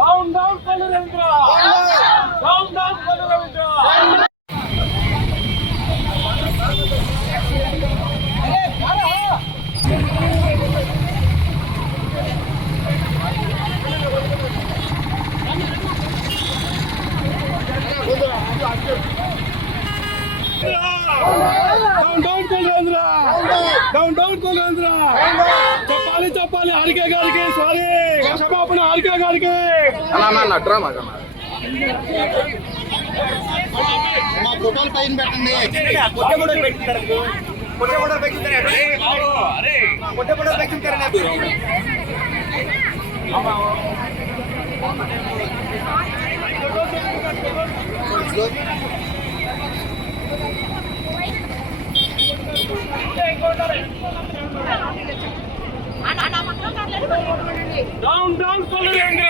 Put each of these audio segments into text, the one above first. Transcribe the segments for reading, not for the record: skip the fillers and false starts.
Down, down, Kalu Ravindra! Down, down, Kalu Ravindra! Down down కొల్లేంద్ర చెప్పాలి చెప్పాలి RK గారికి సారీ క్షమాపణ ఆర్కే గారికి డ్రామా మా ఫోటోలు పైన పెట్టండి. Down down Kollu Ravindra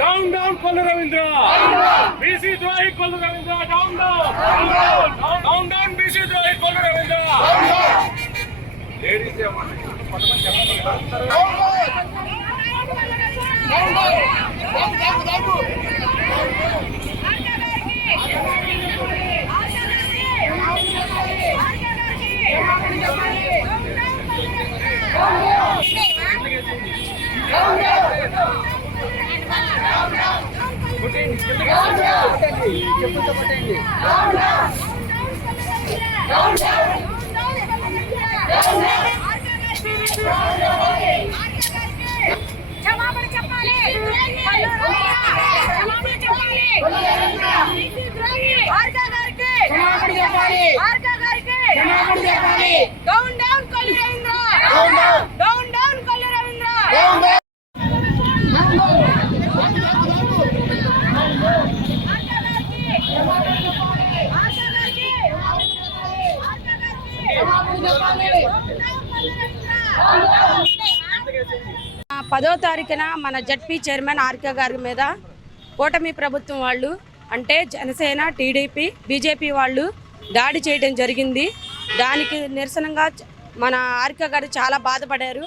down down Kollu Ravindra BC ద్రోహి Kollu Ravindra down down down down BC ద్రోహి కొల్లు రవీంద్ర లేడీస్ క్షమాపణ చెప్పాలి. Down down Kollu Ravindra down down Kollu Ravindra పదో తారీఖున మన జడ్పీ చైర్మన్ ఆర్కే గారి మీద కూటమి ప్రభుత్వం వాళ్ళు అంటే జనసేన, టీడీపీ, బీజేపీ వాళ్ళు దాడి చేయడం జరిగింది. దానికి నిరసనగా మన ఆర్కే గారు చాలా బాధపడారు.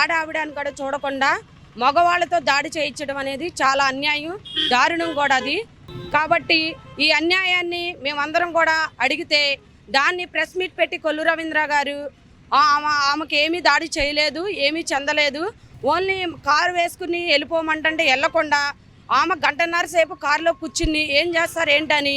ఆడావిడాన్ని కూడా చూడకుండా మగవాళ్ళతో దాడి చేయించడం అనేది చాలా అన్యాయం, దారుణం కూడా అది. కాబట్టి ఈ అన్యాయాన్ని మేమందరం కూడా అడిగితే దాన్ని ప్రెస్ మీట్ పెట్టి కొల్లు రవీంద్ర గారు ఆమెకి ఏమీ దాడి చేయలేదు, ఏమీ చెందలేదు, ఓన్లీ కారు వేసుకుని వెళ్ళిపోమంటే వెళ్ళకుండా ఆమె గంటన్నర సేపు కారులో కూర్చుని ఏం చేస్తారు ఏంటని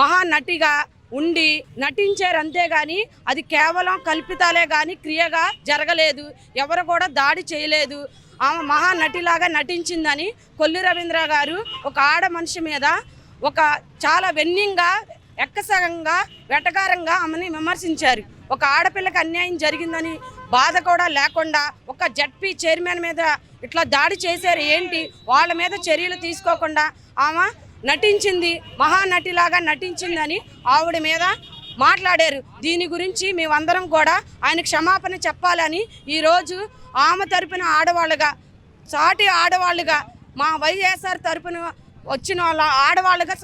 మహానటిగా ఉండి నటించారు. అంతేగాని అది కేవలం కల్పితాలే కానీ క్రియగా జరగలేదు, ఎవరు కూడా దాడి చేయలేదు. ఆమె మహానటిలాగా నటించిందని కొల్లు రవీంద్ర గారు ఒక ఆడ మనిషి మీద ఒక చాలా వెన్నింగా, ఎక్కసంగా, వెటకారంగా ఆమెని విమర్శించారు. ఒక ఆడపిల్లకి అన్యాయం జరిగిందని బాధ కూడా లేకుండా ఒక జడ్పీ చైర్మన్ మీద ఇట్లా దాడి చేశారు ఏంటి, వాళ్ళ మీద చర్యలు తీసుకోకుండా ఆమె నటించింది, మహానటిలాగా నటించిందని ఆవిడ మీద మాట్లాడారు. దీని గురించి మేమందరం కూడా ఆయన క్షమాపణ చెప్పాలని ఈరోజు ఆమె తరపున ఆడవాళ్ళుగా, సాటి ఆడవాళ్ళుగా, మా వైఎస్ఆర్ తరపున వచ్చిన వాళ్ళ ఆడవాళ్ళుగా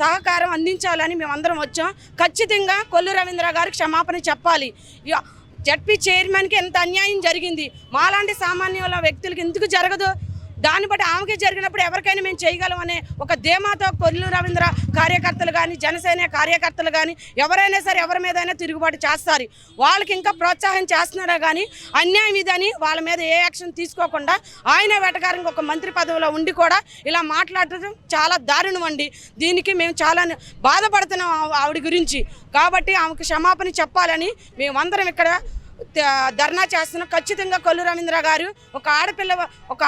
సహకారం అందించాలని మేమందరం వచ్చాం. ఖచ్చితంగా కొల్లు రవీంద్ర గారికి క్షమాపణ చెప్పాలి. జడ్పీ చైర్మన్కి ఎంత అన్యాయం జరిగింది, మాలాంటి సామాన్యుల వ్యక్తులకి ఎందుకు జరగదు? దాన్ని బట్టి ఆమెకి జరిగినప్పుడు ఎవరికైనా మేము చేయగలమనే ఒక ధీమాతో కొల్లు రవీంద్ర కార్యకర్తలు కానీ, జనసేన కార్యకర్తలు కానీ ఎవరైనా సరే ఎవరి మీదైనా తిరుగుబాటు చేస్తారు. వాళ్ళకి ఇంకా ప్రోత్సాహం చేస్తున్నారా కానీ అన్యాయం ఇదని వాళ్ళ మీద ఏ యాక్షన్ తీసుకోకుండా ఆయన వెటకారంగా ఒక మంత్రి పదవిలో ఉండి కూడా ఇలా మాట్లాడటం చాలా దారుణం అండి. దీనికి మేము చాలా బాధపడుతున్నాం ఆవిడ గురించి. కాబట్టి ఆమెకు క్షమాపణ చెప్పాలని మేమందరం ఇక్కడ ధర్నా చేస్తున్నాం. ఖచ్చితంగా కొల్లు రవీంద్ర గారు ఒక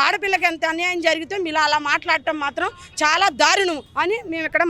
ఆడపిల్లకి ఎంత అన్యాయం జరిగితే మీరు అలా మాట్లాడటం మాత్రం చాలా దారుణం అని మేము ఇక్కడ